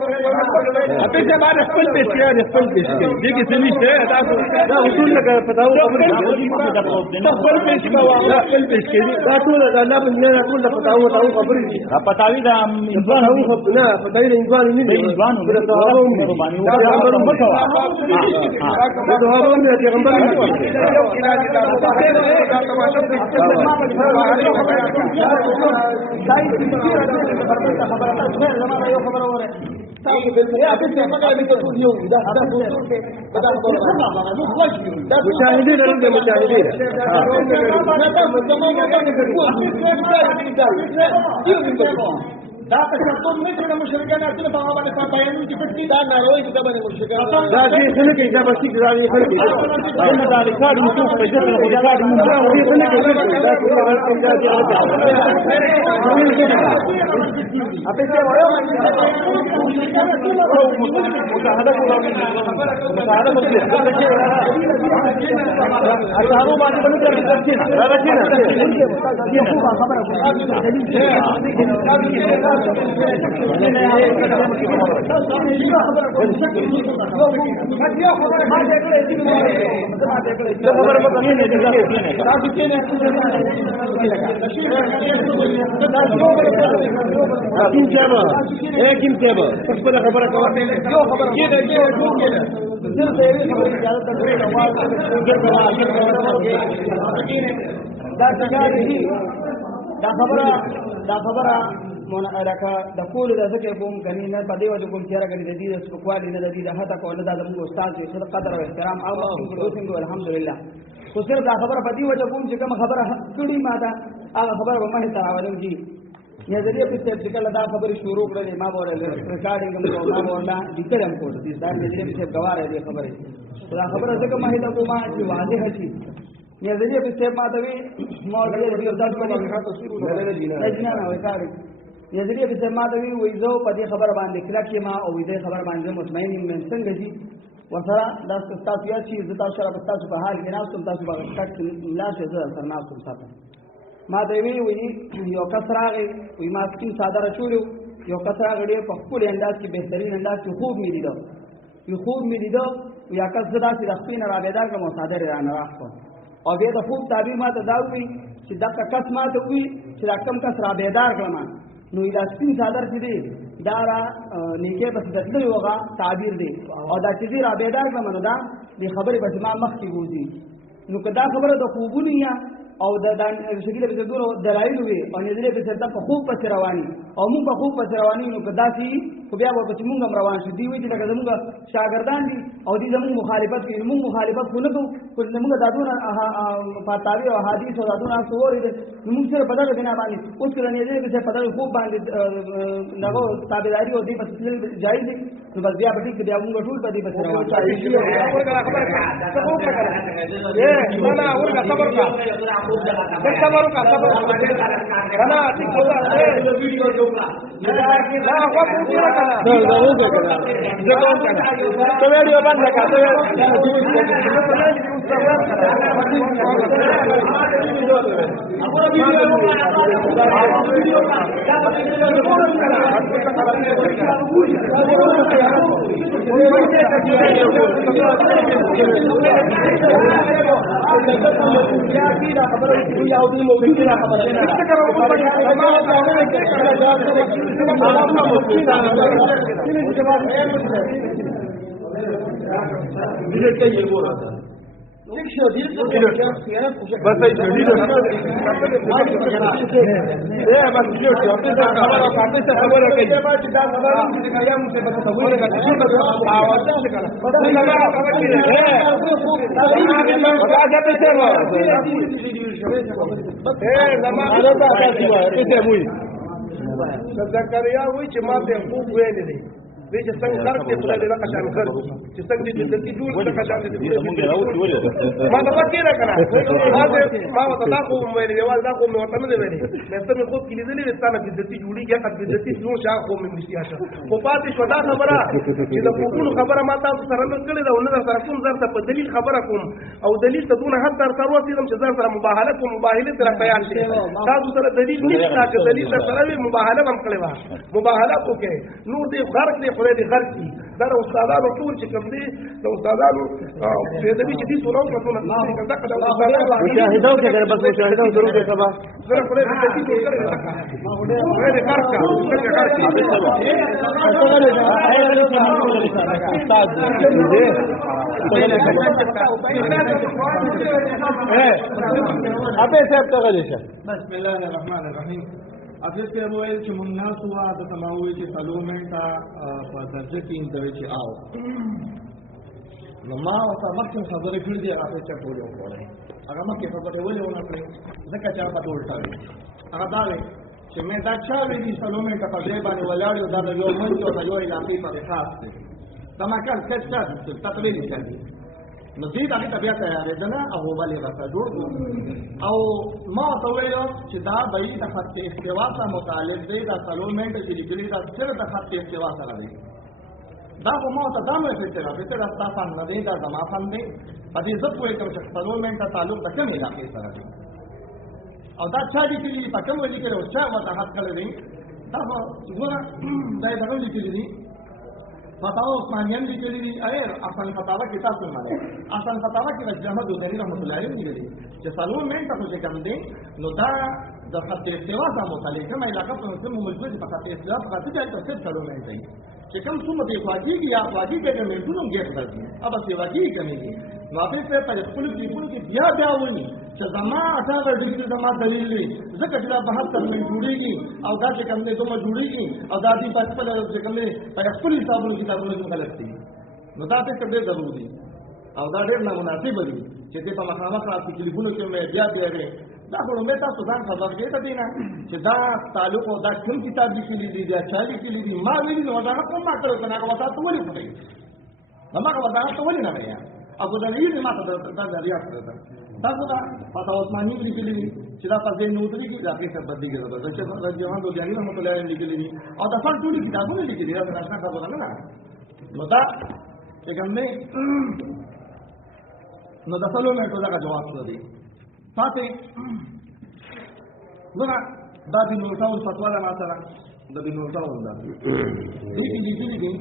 اپی سے بعد خپل پیش کړه خپل پیش کړه دې کې څه نشته دا اصول لګا پتاو خپل پیش کوا خپل پیش کړي دا ټول دا الله په نه ټول پتاو خبرې دي پتاوی دا انسان هو نه پتاوی د انسان نه دی انسان هو دا قرباني دا پیغمبر مکوا دا هارون دی پیغمبر دا تشدد نه چې د مشرکانو اصل په هغه باندې بیانونه چې پټ دي دا ناروي چې د باندې مشرکانو دا چې څنګه کې دا بسې دا نه خلک دا د ریکارډ نو په دې کې دا ریکارډ نو دا څنګه کې دا اپے څه وایو مشاهده کوله مشاهده کوله اته باندې باندې درځي نه راځي نه لکه د کول د ذکر کوم کني نه په دې وجه کوم چې راغلي د دې د سپکوالي نه د دې د هتا کول د موږ استاد چې قدر او احترام او څنګه الحمدلله خو صرف دا خبره په دې وجه کوم چې کوم خبره کړي ما دا هغه خبره به ما ته راولم چې نظریه په څیر چې کله دا خبره شروع کړې ما بوله ریکارډینګ ما بوله ډیټیل کوم دي دا نظریه په څیر غواره دي خبره دا خبره ځکه ما ته کومه چې واضح شي نظریه په څیر ما ته وی مولوی دې ارزاد باندې تصویر نه نه وکړي نظریه په څیر ما ته وی زه په دې خبره باندې کړه چې ما او دې خبره باندې مطمئن یم څنګه دي وسره دا تاسو یې چې زه تاسو سره تاسو په حال کې ناستم تاسو به کټ لا څه زه سره ناستم ساته ما ته وی یو کسراغه وی ما سکین ساده راچولیو یو کسراغه ډېر په خپل انداز کې بهترین انداز کې خوب مې لیدو یو خوب مې لیدو یا کس زدا چې د خپل رابطه کوم صادره را نه راخو او بیا د خوب تعبیر ما ته دا وی چې دا کس ما ته وی چې دا کم کس رابطه کړم نو دا سپین صادر چې دی دا را نیکه بس دتلې وغه تعبیر دی او دا چې را بیدار کړم نو دا د خبرې بس ما مخ کې وځي نو کدا خبره د خوبونی او د شکل به دغه دلایل وي او نظریه به څه په خوب پس رواني او موږ په خوب پس رواني نو کدا سي خو بیا به چې موږ روان شو دی وی چې لکه زموږ شاګردان دي او دې زموږ مخالفت کوي موږ مخالفت خو نه کوو موږ دادونه فاتاوی او حدیث او دادونه سووري موږ سره په دغه بنا باندې اوس کله نظریه به په دغه خوب باندې دغه تابعداري او دې په سلسله جایز دي نو بس بیا به دې بیا موږ ټول په دې بس روان نه ورګه صبر کا صبر کا صبر کنا ٹھیک ہوگا ویڈیو دوگا لا وہ پورا کنا دا وګه کنا زګون کنا ته ویډیو باندې کا ته زکریا وی چې ما ته خوب ویل دي وی چې څنګه خلق ته خدای دې لقشان کړ چې څنګه دې دې جوړ کړ لقشان دې ما ته پکې را کړه ما ته دا خو مې ویل دا خو مې وطن دې ویلې مې څنګه خوب کې لیدلې ستانه دې دې جوړي کې قد دې جوړ شاه خو مې مشتیا شه خو پاتې شو دا خبره چې د کومو خبره ما تاسو سره نه کړې دا ونه سره کوم ځر ته په دلیل خبره کوم او دلیل ته دونه حد تر ورسېدم چې ځر سره مباهله کوم مباهله سره تیار شي تاسو سره دلیل نشته چې دلیل سره مباهله هم کړې و مباهله وکړي نور دې غرق دې خدای دې غرق کړي دا د استادانو ټول چې کوم دي د استادانو بېادبي چې دي څونه وکړه مشاهدو کې اگر بس مشاهدو ضرور دی سبا زه خدای دې دې جوړ کړی خدای دې غرق کړي ابه صاحب ته غلی شه بسم الله الرحمن الرحیم اصل کې وویل چې موږ ناسو د تماوي چې سلومنټا په درجه کې انټوي چې آو نو ما ورته مخکې خبرې کړې دي هغه څه ټول وکړي هغه مخکې خبرې ولې ونه کړې ځکه چې هغه ټول تاوي هغه دا وی چې مې دا چا ویلي سلومنټا په ځای باندې ولاړ یو دا یو منځ او یو علاقې په خاص دي دا ما کار څه څه تطبیق کوي نو دې د طبيعت تیارې نه او باندې راځي او ما ته ویل چې دا به د خط استوا سره متعلق دی دا سلومنټ چې لیکلي دا صرف د خط استوا سره دی دا خو ما ته دا مې فکر تاسو نه دی دا زما فن دی په دې ځکه کوم چې سلومنټ تعلق د کوم علاقې سره دی او دا چا لیکلي په کوم لیکلي او چا وته حق کړی دی دا ګوره دا دغه لیکلي دی فتاوى عثمانیان لیکلي دي اصل فتاوى کتاب څه معنی اصل فتاوى کې رجل احمد دوری رحمۃ اللہ علیہ لیکلي چې سلومنټ څه کوم دی نو دا د خط استوا سره متعلق کومه علاقه په کوم ملګری په خط استوا په خط کې څه سلومنټ دی چې کوم څومره دی واجی یا واجی کې مېټونو کې راځي اب څه واجی کوي نو په څه په خپل کې بیا ونی چې زما اثر ډیګری زما دلیل دی ځکه چې دا بحث تر من جوړیږي او دا چې کوم دې دومره جوړیږي او دا دې په خپل چې کوم دې په خپل حسابونو کتابونو کې غلط دي نو دا څه ډېر ضروري دي او دا ډېر نامناسب دي چې په مخامخ راځي ټلیفون کې مې بیا دا خو مې تاسو ځان خبر کړئ ته نه چې دا تعلق او دا کوم کتاب لیکلي دي دا چا لیکلي دي ما ویلي نو دا کوم ما کړو کنه هغه تاسو ولې کوي ما هغه تاسو ولې نه وایي ابو دلیل ما ته دا ریاض کړو تاسو دا پتا عثماني لیکلي دي چې دا په دې نوټري کې دا کې څه بدلېږي دا چې راځي هغه د یاني رحمت الله علیه لیکلي دي او دا ټول ټول کتابونه لیکلي دا ناشنا خبره نه نو دا څنګه نو دا ټول مې ټول دا جواب کړی فاتح نو دا د نوټاو فتوا ده مثلا د نوټاو ده دې کې دي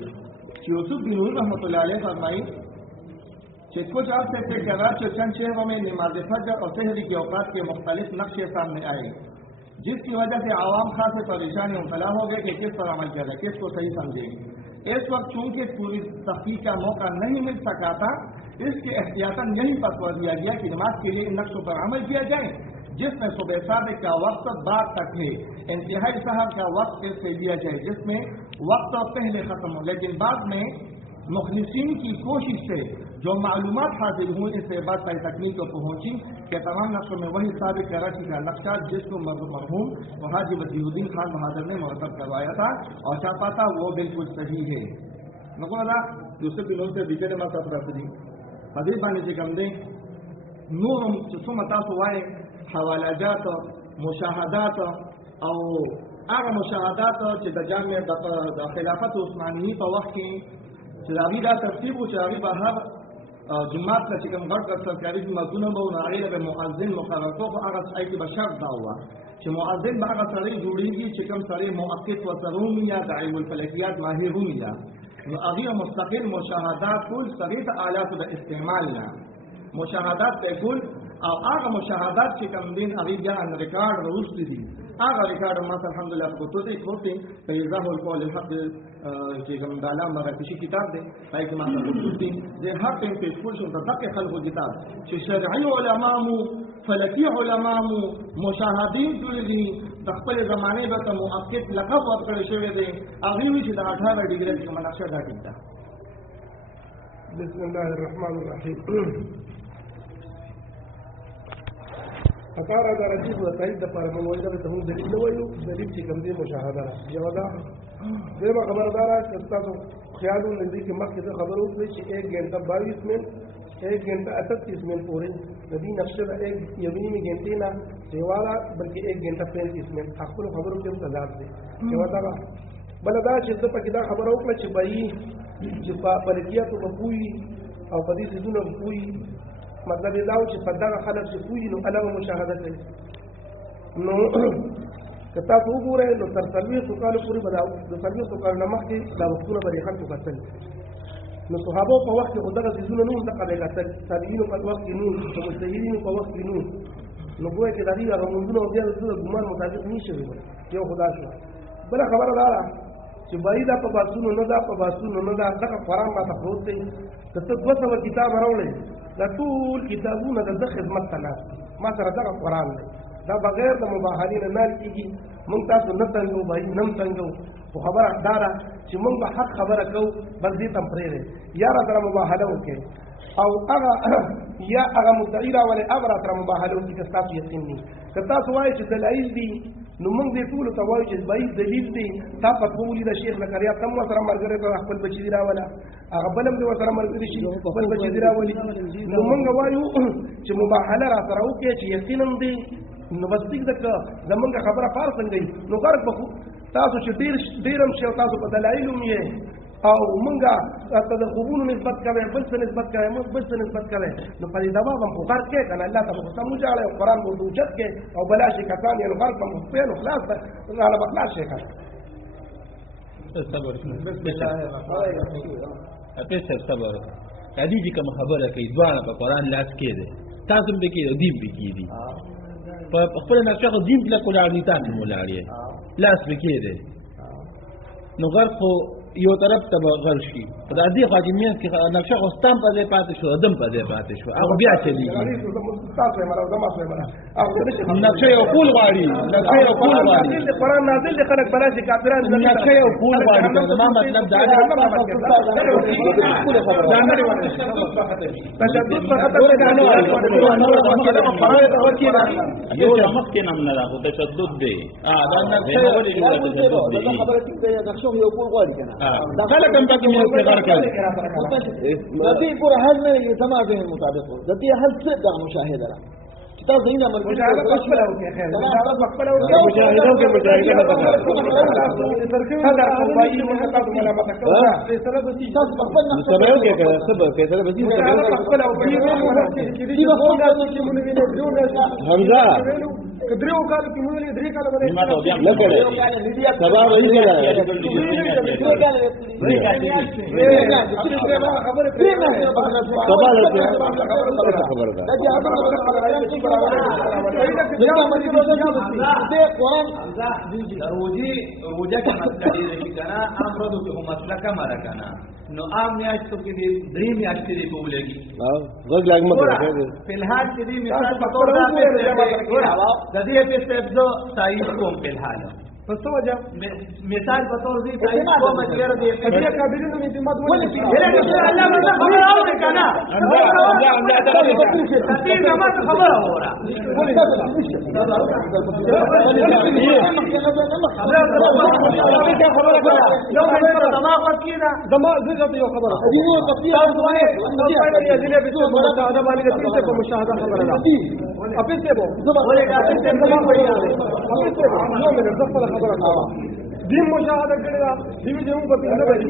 چې یوسف بن نور رحمۃ اللہ علیہ فرمایي کہ کچھ عرصے سے کراچی چند شہروں میں نماز فجر اور سحری کے اوقات کے مختلف نقشے سامنے آئے جس کی وجہ سے عوام خاصے پریشانی مبتلا ہو گئے کہ کس پر عمل کرے کس کو صحیح سمجھے اس وقت چونکہ پوری تحقیق کا موقع نہیں مل سکا تھا اس کے احتیاطاً یہی فتویٰ دیا گیا کہ نماز کے لیے ان نقشوں پر عمل کیا جائے جس میں صبح صادق کا وقت بعد تک ہے انتہائی سحر کا وقت سے لیا جائے جس میں وقت پہلے ختم ہو لیکن بعد میں مخلصین کی کوشش سے جو معلومات حاصل ہوئی اس سے بعد تک تکمیل کو پہنچی کہ تمام نقشوں میں وہی ثابت کراچی کا نقشہ جس کو مرحوم حاجی وجیہ الدین خان بہادر نے مرتب کروایا تھا اور چھاپا تھا وہ بالکل صحیح ہے نقول یوسف بن نور سے دیگر مطلب رسدی حدیث باندې چې کوم دی نورم چې څومره تاسو وایي حوالجات مشاهدات او هغه مشاهدات چې د جامع د خلافت عثماني په وخت کې چې دا ترتیب او چې هغه به هر جماعت ته چې کوم غړ سرکاري جماعتونه به ناغیره به مؤذن مقرر کوو هغه ځای کې به شرط دا و چې مؤذن به هغه سړی جوړیږي چې کوم سړی موقت و سروم یا د علم الفلکیات ماهر هم یا نو هغه مستقل مشاهدات ټول سړی ته آلات د استعمال نه مشاهدات ته ټول او هغه مشاهدات چې کوم دین هغه بیا ان ریکارډ وروسته دي هغه ریکارډ ما الحمدلله په توته کوته په ایزاه القول الحق چې کوم د علامه راکشي کتاب دی پای کې ما ته دي زه هر ټیم په ټول شو تطبیق خلق کتاب چې شرعي علما مو فلکی علما مو مشاهدین دي د خپل زمانه به مؤکد لقب ورکړی شوی دی هغه وی چې د 18 ډیګری کې مناقشه دا کیده بسم الله الرحمن الرحیم فقار دا رجیب و تایید دا پر منویده به تمون دلیل نویو دلیل چی کم دی مشاهده را یودا دیما خبردارا کستا تو خیالو نزدیک مخی دا خبرو کلی چی 1 گھنٹہ 22 منٹ 1 گھنٹہ 38 منٹ پوری ندی نقشہ دا 1 یوینی گھنٹے نا سیوالا بلکہ 1 گھنٹہ 35 منٹ اخبر خبرو کم تضاد دی یودا با بلدا چی دا پا کدا خبرو کلی چی بائی چی پا پلکیاتو بپوی او پدی سیدونو بپوی مطلب دا چې په دغه خلک چې پوهی نو علاوه مشاهده کوي نو که تاسو وګورئ نو تر 40 کالو پورې به د 40 کالو نه مخکې دا وختونه به یې خلکو کتل نو صحابو په وخت کې خو دغه څیزونه نه وو دغه به یې کتل تابعینو په وخت کې نه وو د مجتهدینو په وخت کې نه وو نو ګویا چې د دې هغه منځونه بیا د ګمان مطابق نه شوي یو خدا شو بله خبره دا ده چې بایي دا په باسونو نه دا په باسونو نه دا دغه قرآن ماته پروت دی که ته 200 کتاب راوړې دا ټول کتابونه د ده خدمت ته ناست دي ما سره دغه قرآن دی دا بغیر د مباهلې نه نال کېږي موږ تاسو نه تنګو بایي نه هم تنګو خو خبره دا ده چې موږ به حق خبره کوو بس دې ته هم پرېږدئ یا را سره مباهله وکړئ او هغه یا هغه مدعي راولئ هغه را سره مباهله وکړي که ستاسو یقین دي که تاسو وایئ چې دلایل دي نو موږ دې ټولو ته وایو چې بایي دلیل دی تا فتوا ولیده شیخ زکریا ته هم ورسره ملګری کړه خپل بچي دې راوله هغه بل هم دې ورسره ملګري شي خپل بچي دې راولي نو موږ وایو چې مباهله را سره وکړئ چې یقین هم دی نو بس ټیک ده که زمونږ خبره پار څنګه نو غرق به تاسو چې ډېر هم شي او تاسو په دلایلو هم یې او مونږه ته د خوبونو نسبت کوئ بل څه نسبت کوئ موږ بل څه نسبت کوئ نو په دې دوا به خو غرق کې که نه الله ته به خو سم وجاړئ او قرآن به اوچت کې او بلا شي کسان یې نو غرق به مو خپل خلاص ده هغه به خلاص شي که صبر صبر کدی چې کوم خبره کوي دواړه په قرآن لاس کې ده تاسو به کې دین به کې دي په خپل نقشه خو دین په کولار دي تاسو مولاري لاس به کې ده نو غرق خو یو طرف ته غر شي په دې خاجمیت کې نقشه خو ستام په ځای پاتې شو ادم په ځای پاتې شو هغه بیا چلیږي نقشه یو کول غواړي نقشه یو کول غواړي قرآن نازل دي خلک بلا شي کافران نقشه یو کول غواړي ما مطلب دا دی تشدد په خطر کې یو مخکې نام نه راغو تشدد دی دا نقشه ولې تشدد دی خبره دې نقشه یو کول غواړي کنه خلک هم پکې مې استغفار کوي دې ګور حل نه یې سما به مطابق دې حل څه د مشاهده را کتاب دینه مشاهده خپل او کې خیر مشاهده خپل او مشاهده کې مشاهده هذا قبائل من تاسو ملامت کوي فیصله به تاسو خپل نه سبا کې سبا فیصله به خپل او کې دې په خپل کې مونږ ویني حمزه کدرو کال کې مونږ لري درې کال باندې ما ته بیا لګړې سبا وایي کړه روجه کې مسله دې کنه امرو کې مسله کمره کنه نو عام میاشتو کې دې درې میاشتې دې کوولېږي غږ لاګ مګر په الحال کې دې مثال په تور د دې په استبدو تایید کوم په الحال پس وجه مثال په تور دې تایید کوم غیر دې کبیره کابینو نه دې مدونه ولې الله ما خبر اوري کنه دې ما خبر اورا دما زغت یو خبره دې نو تفصیل مشاهده باندې دې په مشاهده خبره ده اپې څه وو زما ولې دا څه نو مې خپل خبره کوم دې مشاهده کړی دا دې دې په پیله باندې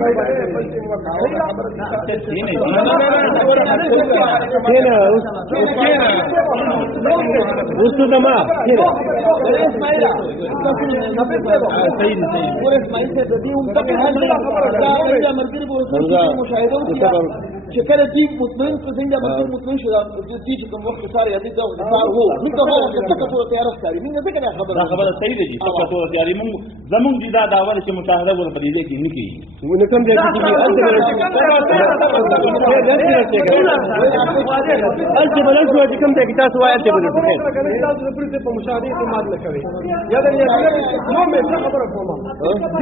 وستو دما اسماعیل صحیح اسماعیل سے دې هم په حال دا مرګري په مشاهده وکړه چې کله دې مطمئن څنګه مطمئن شو دې چې کوم وخت سره یادې دا هو موږ ته څه څه تیار ښکاري موږ څه کنه خبره صحیح دی چې څه څه تیاری موږ زمونږ دي دا داور چې مشاهده ور پدې دي کې نه کیږي ونه کوم ځای کې الته بل شو چې کوم ځای کې تاسو وایي ته بل څه تاسو د پرې په مشاهده اعتماد نه کوي یا دا نو مې خبره کوم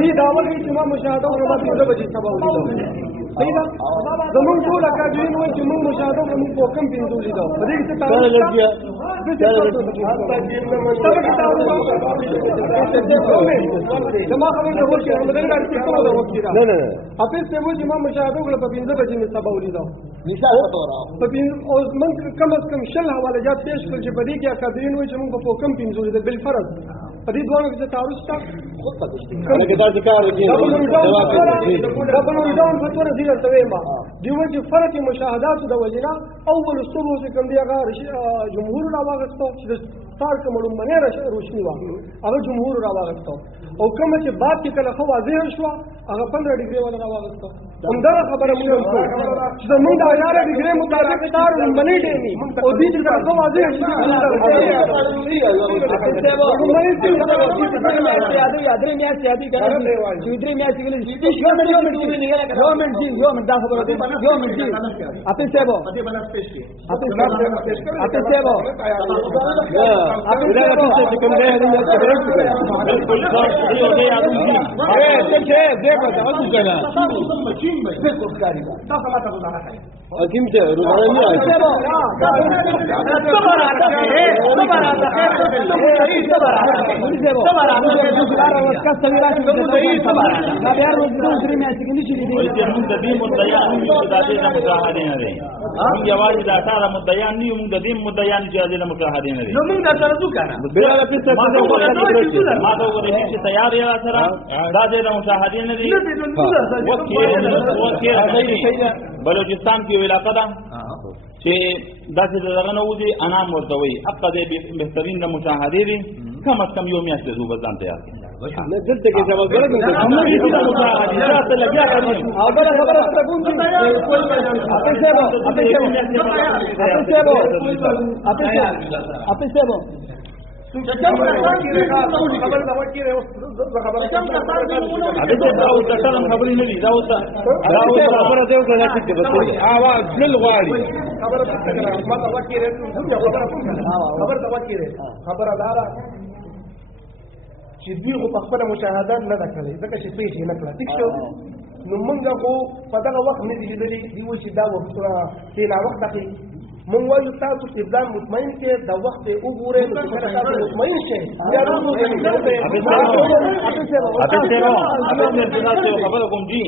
دې داور چې ما مشاهده ور باندې د بجې سبا ولې صحیح ده زمون ټول اکاډمین وایي چې موږ مشاهده کوو په کم پینځو لیدو په دې کې تاسو زما خبره نه ورته مدرګ راځي کومه ده وکړه نه نه اپې څه وایي چې ما مشاهده وکړه په 15 بجې مې سبا ولیدو مثال په تور په او من کم از کم شل حواله جات پیش کړ چې په دې کې اکاډمین وایي چې موږ په کم پینځو لیدو بل فرض په دې دوه کې تعارض تا انا كده ذكر دبل ډاون فتوره دي ته ما دی وجه فرق مشاهدات د وجنا اول الصبح سے کم دی هغه جمهور را واغستو چې سار کومړو منه روشنی وا هغه جمهور را واغستو او کوم چې بعد کې کله خو واضح شو هغه 15 ډیګري ولا را واغستو همدغه خبره موږ کوو چې موږ د 18 ډیګري مطابق تار منه دی او دې چې خو واضح شو یادري میاشتې یادې کړه چې درې میاشتې ویل یو منټ دا خبره ده یو منټ اته سبو یوازې د 18 مدعیان نه یو موږ د دې مدعیان چې د مشاهدې نه دي نو موږ سره څه کنه ما ته وګورئ چې تیار یې سره دا د مشاهدې نه دي بلوچستان کې علاقه ده چې داسې دغه نه وځي انام ورته وي حق دې بهترین د مشاهدې دي کم از کم یو میاشت زو بزان تیار نه دلته کې جواب غلط دی موږ دې د مشاهدې ته لګیا کړو او بل خبره ته کوم چې چې دوی خو په خپله مشاهدات نه ده کړې ځکه چې پیښ یې نه کړه ټیک شو نو موږ خو په دغه وخت نه دي لیدلي دي وایي چې دا وختونه چې ناوخته کې موږ وایو تاسو چې ځان مطمئن کې د وخت وګورئ نو چې کله تاسو مطمئن شئ بیا خبره کوم جی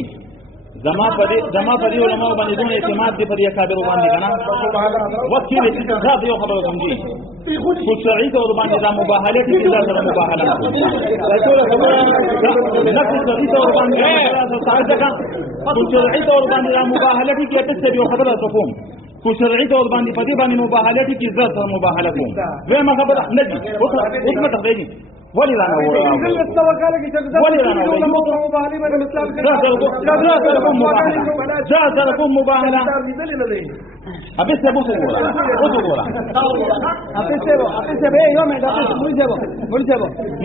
زما په دې علماء باندې دونه اعتماد دي په دې کابرو باندې کنه وکیل چې ذات یو خبره کوم جی خو شرعي تور باندې دا مباهله دي دا سره مباهله نه خو شرعي تور باندې خو شرعي تور باندې دا مباهله دي چې تاسو یو خبره کوم خو شرعي تور باندې په دې باندې مباهله دي چې ذات سره مباهله کوم زما خبره نه دي اوس مته دی ولي لا نور ولي لا نور جاز لكم مباهلة أبي سبوا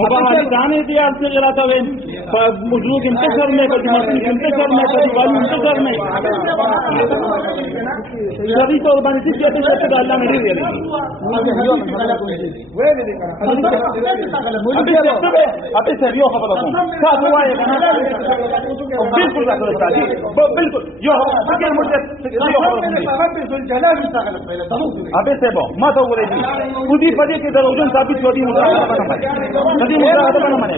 مباهلة ثانية دي أرسل إلى توين فمجلوك انتشر में बदमाशी انتشر में बदमाशी انتشر में शरीफ और बंदी के अंदर से अल्लाह ने दे दिया अबे सरियो खबर रखो क्या हुआ है कहना बिल्कुल बिल्कुल यो फकर मुझे अबे से बो ما تو ورې دي ودي پدې کې دروژن ثابت شو دي مراقبه نه مانی دې مراقبه نه مانی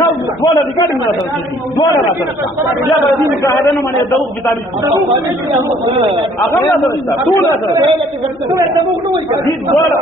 نو ولا ریکارډینګ نه راځي ولا راځي یا دې مشاهده نه مانی دروغ بتالي هغه نه راځي ټول راځي ټول دروغ نه وایي دې ولا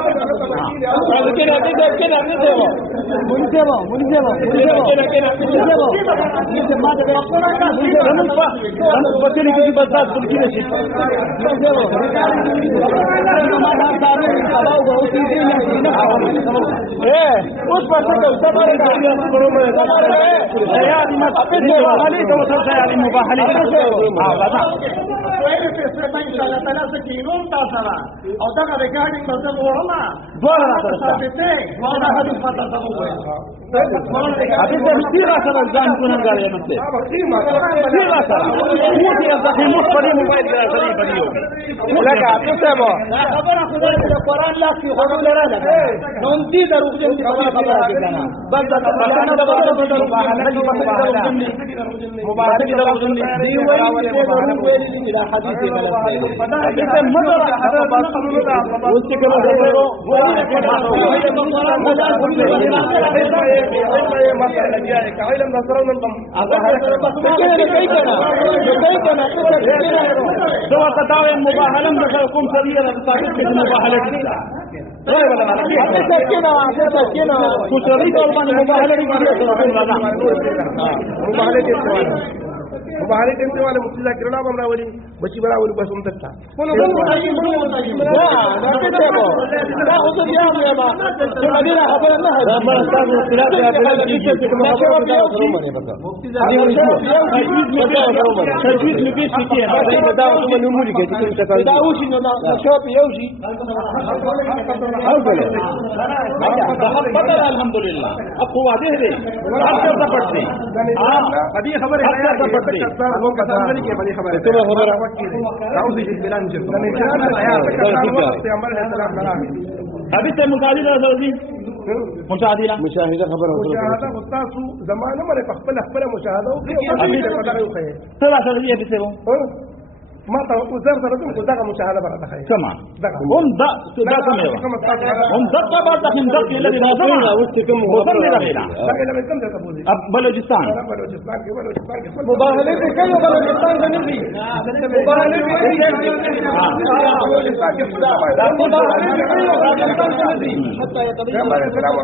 علم نظرون الضم سوى تداوي مباهلة بخلكم سرية لتصابت في المباهلة كشريت أربان مباهلة مباهلة انت وانا مبتلا كرنا بمرا ولي بشي برا ولي بس امتتا الحمد لله أقوى دهري أكثر تفرسي هذه خبر أبيت المشاهدة مشاهدة مشاهدة أستاذ زمان ما نفخبل مشاهدة ثلاثة دقيقة بيسيبهم ما وزارة الرجل كذا مشاهدة برا دخل كمان هم ده كمية هم ده طبعا دخل دخل الذي نظمنا وصلنا رحلة بلوچستان مباهلة كيف بلوچستان جنبي مباهلة حتى يتبين السلام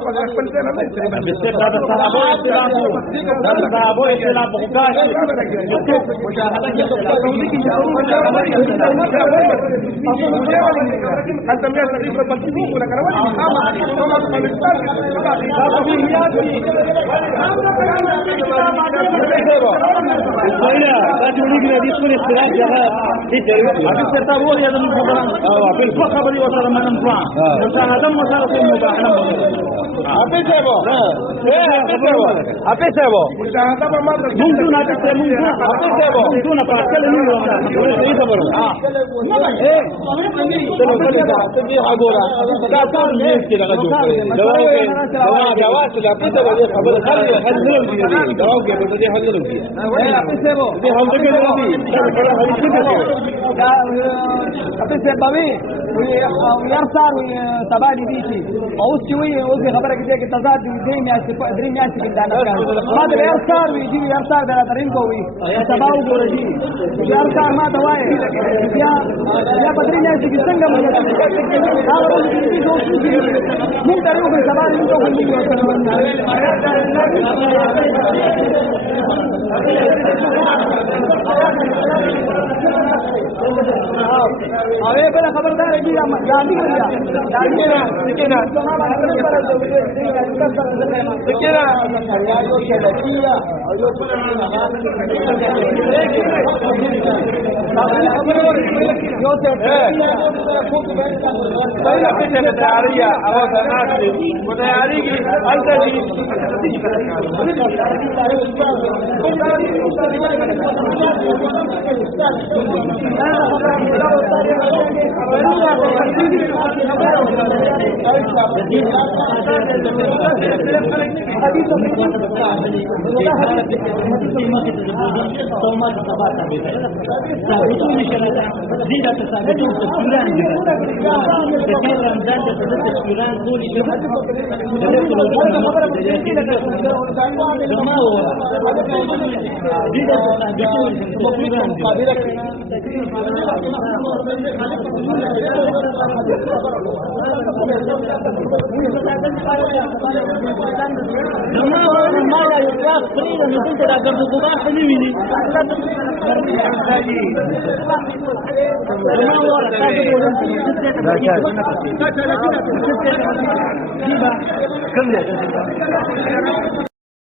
أنت من يستطيع بالتفوق لك أنا ولا ويرسل تبادي ديشي او سوي او خبرك ديك تزاد دريم ياسي بالدانا ما ده يرسل ويجي يرسل ده ترين قوي تباو جورجي يرسل ما دواي يا بدرين ياسي بسنگم مو تريو في تبادي تو अरे बड़ा खबरदार है जी गांधी भैया